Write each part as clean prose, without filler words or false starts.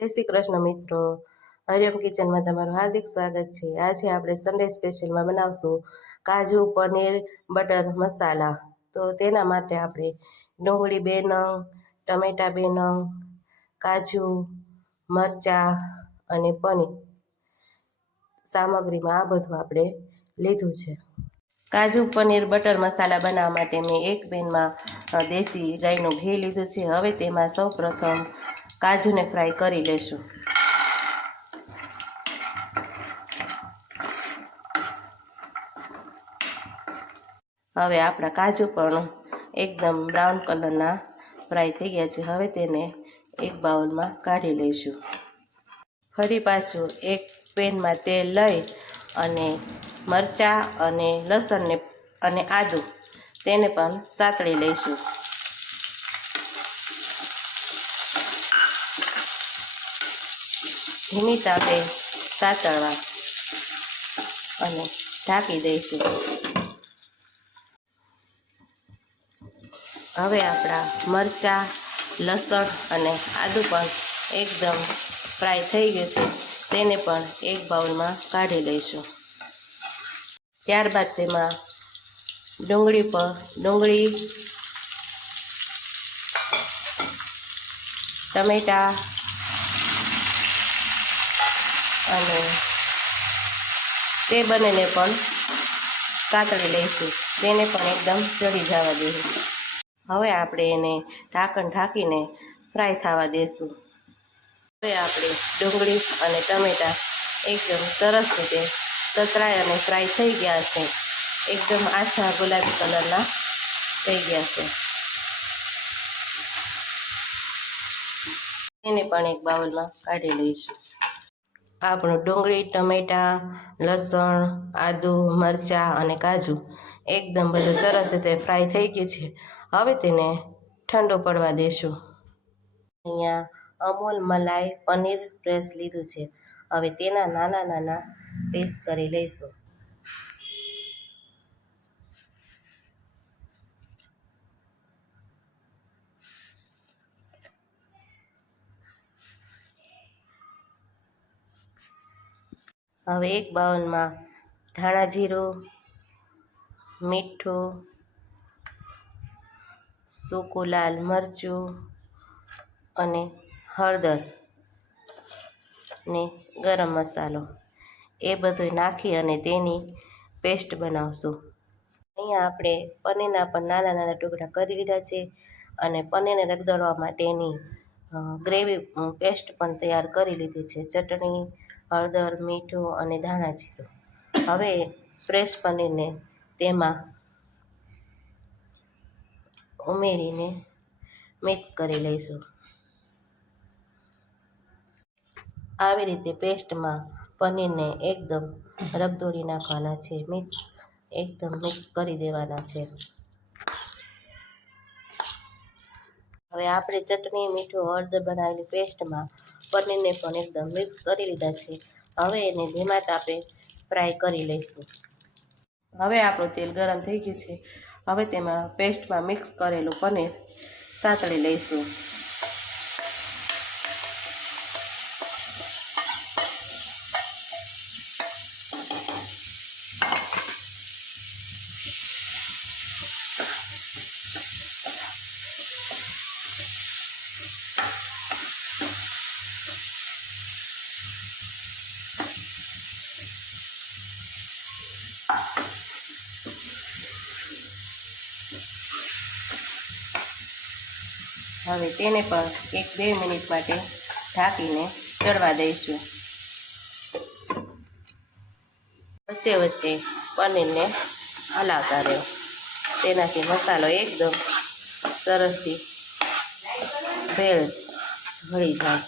જય શ્રી કૃષ્ણ મિત્રો, હરિયમ કિચનમાં તમારું હાર્દિક સ્વાગત છે। આજે આપણે સન્ડે સ્પેશિયલમાં બનાવશું કાજુ પનીર બટર મસાલા। તો તેના માટે આપણે ડુંગળી 2 નંગ, ટમેટા 2 નંગ, કાજુ, મરચાં અને પનીર સામગ્રીમાં આ બધું આપણે લીધું છે। કાજુ પનીર બટર મસાલા બનાવવા માટે મેં એક પેનમાં દેશી ગાયનું ઘી લીધું છે। હવે તેમાં સૌપ્રથમ કાજુને ફ્રાય કરી લેશું। હવે આપણા કાજુ પણ એકદમ બ્રાઉન કલરના ફ્રાય થઈ ગયા છે। હવે તેને એક બાઉલમાં કાઢી લઈશું। ફરી પાછું એક પેનમાં તેલ લઈ અને મરચાં અને લસણને અને આદું તેને પણ સાતળી લઈશું। ધીમી તાપે સાતળવા અને ઢાંકી દઈશું। હવે આપણા મરચાં, લસણ અને આદું પણ એકદમ ફ્રાય થઈ ગયું છે, તેને પણ એક બાઉલમાં કાઢી લઈશું। ત્યારબાદ તેમાં ડુંગળી, ટમેટા અને તે બંનેને પણ સાતળી લઈશું। તેને પણ એકદમ ચડી જવા દઈશું। હવે આપણે એને ઢાંકણ ઢાંકીને ફ્રાય થવા દઈશું। હવે આપણે ડુંગળી અને ટમેટા એકદમ સરસ રીતે સતરાય અને ફ્રાય થઈ ગયા છે। એકદમ આછા ગુલાબી કલરના થઈ ગયા છે। એને પણ એક બાઉલમાં કાઢી લઈશું। આપણું ડુંગળી, ટમેટા, લસણ, આદું, મરચાં અને કાજુ એકદમ બધું સરસ રીતે ફ્રાય થઈ ગયું છે। હવે તેને ઠંડો પડવા દઈશું। અહીંયા અમૂલ મલાઈ પનીર ફ્રેશ લીધું છે। હવે તેના નાના નાના પીસ કરી લઈશું। હવે એક બાઉલમાં ધાણા જીરું, મીઠું, સૂકું લાલ મરચું અને હળદર ને ગરમ મસાલો એ બધું નાખી અને તેની પેસ્ટ બનાવશું। અહીંયા આપણે પનીરના પણ નાના નાના ટુકડા કરી લીધા છે અને પનીરને રગદળવા માટેની ગ્રેવી પેસ્ટ પણ તૈયાર કરી લીધી છે। ચટણી, હળદર, મીઠું અને ધાણા જીરું। હવે ફ્રેશ પનીરને તેમાં ઉમેરીને મિક્સ કરી લઈશું। આવી રીતે પેસ્ટમાં પનીરને એકદમ રગદોળી નાખવાના છે। એકદમ મિક્સ કરી દેવાના છે। હવે આપણે ચટણી, મીઠું, હળદર બનાવેલી પેસ્ટમાં પનીરને પણ એકદમ મિક્સ કરી લીધા છે। હવે એને ધીમા તાપે ફ્રાય કરી લઈશું। હવે આપણું તેલ ગરમ થઈ ગયું છે। હવે તેમાં પેસ્ટમાં મિક્સ કરેલું પનીર સાતળી લઈશું। હવે તેને પણ 1-2 મિનિટ માટે ઢાંકીને ચડવા દઈશું। વચ્ચે વચ્ચે પનીરને હલાવતા રહો, તેનાથી મસાલો એકદમ સરસથી ભળી જાય।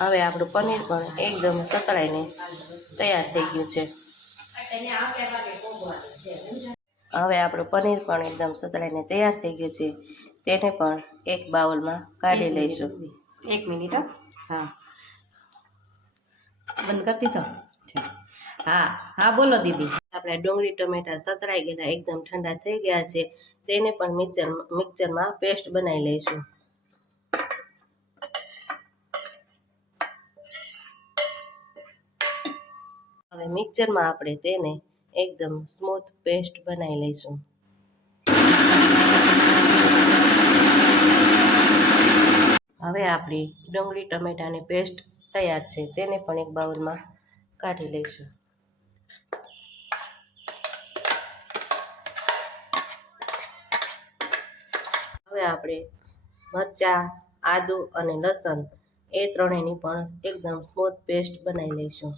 હવે આપણું પનીર પણ એકદમ સતળાઈને તૈયાર થઈ ગયું છે। હવે આપણું પનીર પણ એકદમ સતળાઈને તૈયાર થઈ ગયું છે। તેને પણ એક બાઉલમાં કાઢી લઈશું। 1 મિનિટ। હા, બંધ કરતી તો। હા હા, બોલો દીદી। આપણા ડુંગળી ટમેટા સતરાઈ ગયેલા એકદમ ઠંડા થઈ ગયા છે. તેને પણ મિક્સરમાં પેસ્ટ બનાવી લઈશું. હવે મિક્સરમાં આપણે તેને એકદમ સ્મૂથ પેસ્ટ બનાવી લઈશું. હવે આપણી ડુંગળી ટમેટાની પેસ્ટ તૈયાર છે. તેને પણ એક બાઉલમાં કાઢી લઈશું. હવે આપણે મરચાં, આદુ અને લસણ એ ત્રણેયની પણ એકદમ સ્મૂથ પેસ્ટ બનાવી લઈશું.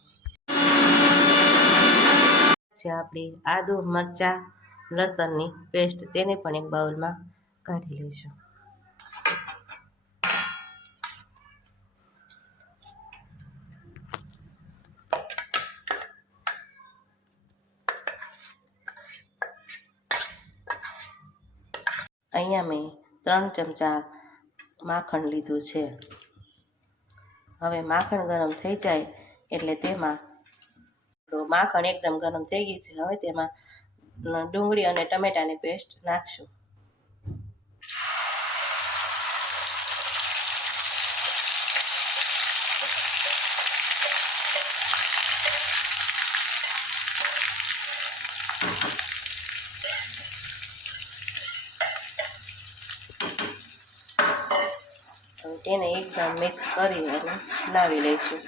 છે આપણી આદુ, મરચાં, લસણની પેસ્ટ તેને પણ એક બાઉલમાં કાઢી લઈશું. અહીંયા મેં 3 ચમચા માખણ લીધું છે. હવે માખણ ગરમ થઈ જાય એટલે તેમાં માખણ એકદમ ગરમ થઈ ગયું છે. હવે તેમાં ડુંગળી અને ટમેટાની પેસ્ટ નાખશું. તેને એકદમ મિક્સ કરી અને લાવી લઈશું.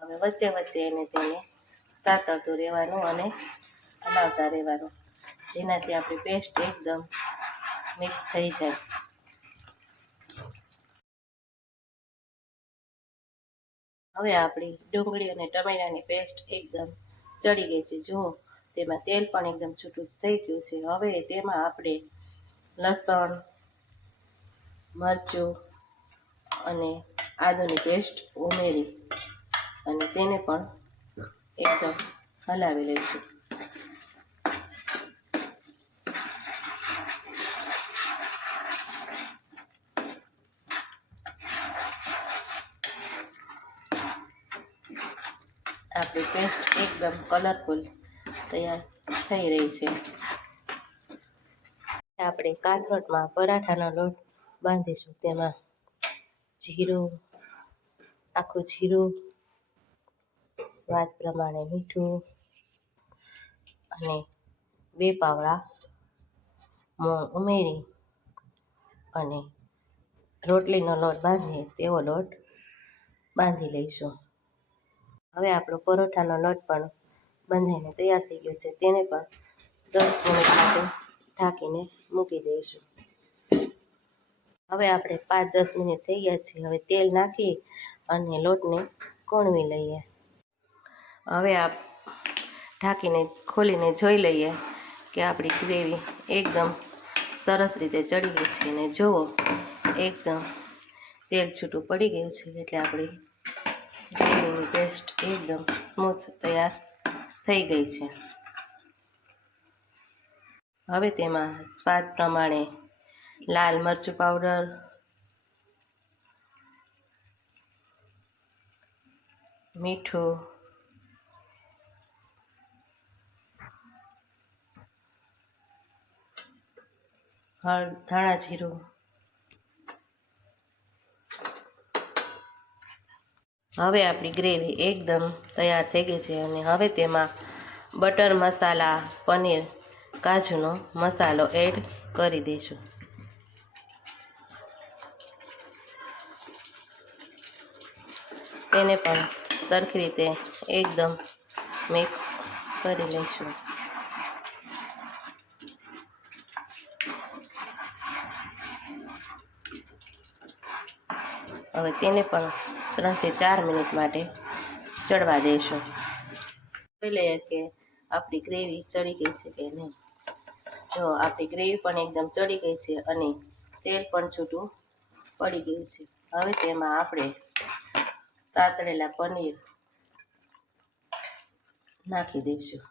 હવે વચ્ચે વચ્ચે તેને સાતળતું રહેવાનું અને હલાવતા રહેવાનું, જેનાથી આપણી પેસ્ટ એકદમ મિક્સ થઈ જાય. હવે આપણી ડુંગળી અને ટમેટાની પેસ્ટ એકદમ ચડી ગઈ છે. જુઓ, તેમાં તેલ પણ એકદમ છૂટું થઈ ગયું છે. હવે તેમાં આપણે લસણ, મરચું અને આદુની પેસ્ટ ઉમેરી અને તેને પણ એકદમ હલાવી લઈશું. આપણી પેસ્ટ એકદમ કલરફુલ તૈયાર થઈ રહી છે. આપણે કાથરોટમાં પરાઠાનો લોટ બાંધીશું. તેમાં જીરું, આખું જીરું, સ્વાદ પ્રમાણે મીઠું અને 2 પાવડા મોણ ઉમેરી અને રોટલીનો લોટ બાંધીએ તેવો લોટ બાંધી લઈશું. હવે આપણો પરોઠાનો લોટ પણ બંધાઈને તૈયાર થઈ ગયો છે. તેને પણ 10 મિનિટ માટે ઢાંકીને મૂકી દઈશું. હવે આપણે 5-10 મિનિટ થઈ ગયા છે. હવે તેલ નાખી અને લોટને કોણવી લઈએ. હવે ઢાંકીને ખોલીને જોઈ લઈએ કે આપણી ગ્રેવી એકદમ સરસ રીતે ચડી ગઈ છે. અને જુઓ, એકદમ તેલ છૂટું પડી ગયું છે. એટલે આપણી ગ્રેવીની પેસ્ટ એકદમ સ્મૂથ તૈયાર થઈ ગઈ છે. હવે તેમાં સ્વાદ પ્રમાણે લાલ મરચું પાવડર, મીઠું, ધાણા જીરું, હવે આપણી ગ્રેવી એકદમ તૈયાર થઈ ગઈ છે. અને હવે તેમાં બટર મસાલા, પનીર, કાજુનો મસાલો એડ કરી દઈશું. તેને પણ સરખી રીતે એકદમ મિક્સ કરી લઈશું. હવે તેને પણ 3 થી 4 મિનિટ માટે ચડવા દઈશું. જોઈ લઈએ કે આપણી ગ્રેવી ચડી ગઈ છે કે નહીં. જો આપણી ગ્રેવી પણ એકદમ ચડી ગઈ છે અને તેલ પણ છૂટું પડી ગયું છે. હવે તેમાં આપણે સાતળેલા પનીર નાખી દઈશું.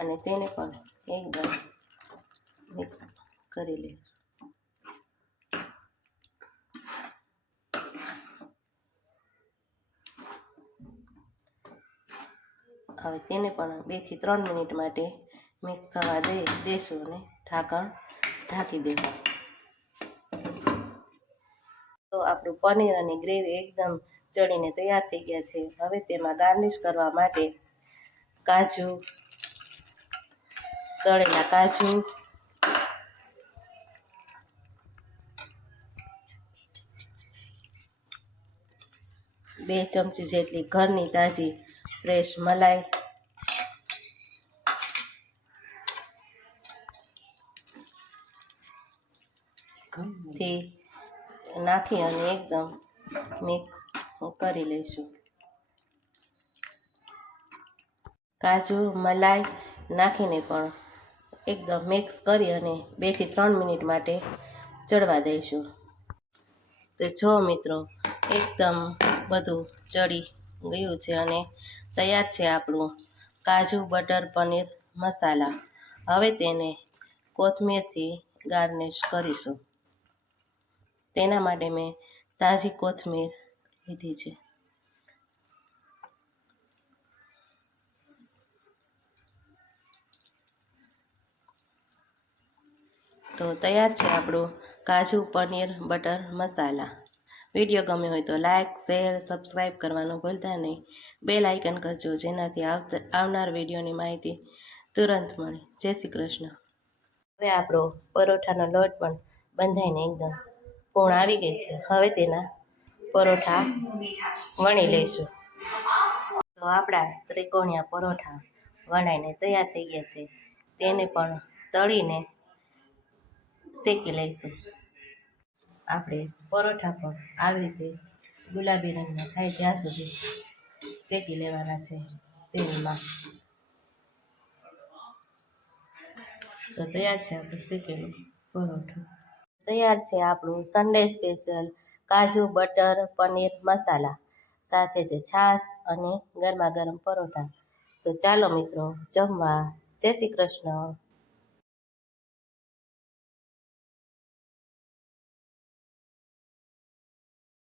અને તેને પણ એકદમ મિક્સ કરી લઈશું. હવે તેને પણ 2 થી 3 મિનિટ માટે મિક્સ થવા દેશું અને ઢાંકણ ઢાંકી દેવું. તો આપણું પનીર અને ગ્રેવી એકદમ ચડીને તૈયાર થઈ ગયા છે. હવે તેમાં ગાર્નિશ કરવા માટે કાજુ, તળેલા કાજુ, બે ચમચી જેટલી ઘરની તાજી ફ્રેશ મલાઈ, થી નાખી અને એકદમ મિક્સ કરી લઈશું. કાજુ મલાઈ નાખીને પણ એકદમ મિક્સ કરી અને 2 થી 3 મિનિટ માટે ચડવા દઈશું. તો જો મિત્રો, એકદમ બધું ચડી ગયું છે અને તૈયાર છે આપણું કાજુ બટર પનીર મસાલા. હવે તેને કોથમીરથી ગાર્નિશ કરીશું. તેના માટે મેં તાજી કોથમીર લીધી છે. તો તૈયાર છે આપણું કાજુ પનીર બટર મસાલા. વિડીયો ગમ્યો હોય તો લાઈક, શેર, સબસ્ક્રાઈબ કરવાનું ભૂલતા નહીં. બેલ આઇકન કરજો, જેનાથી આવનાર વિડીયોની માહિતી તુરંત મળે. જય શ્રી કૃષ્ણ. હવે આપણો પરોઠાનો લોટ પણ બંધાઈને એકદમ પૂર્ણ આવી ગઈ છે. હવે તેના પરોઠા વણી લઈશું. તો આપણા ત્રિકોણિયા પરોઠા વણાઈને તૈયાર થઈ ગયા છે. તેને પણ તળીને શેકી લઈશું. આપણે પરોઠા પણ આવી રીતે ગુલાબી રંગના થાય ત્યાં સુધી શેકી લેવાના છે તેલમાં. તો તૈયાર છે આપણું શેકેલું પરોઠું. તૈયાર છે આપણું સન્ડે સ્પેશિયલ કાજુ બટર પનીર મસાલા, સાથે છે છાશ અને ગરમા ગરમ પરોઠા. તો ચાલો મિત્રો જમવા. જય શ્રી કૃષ્ણ.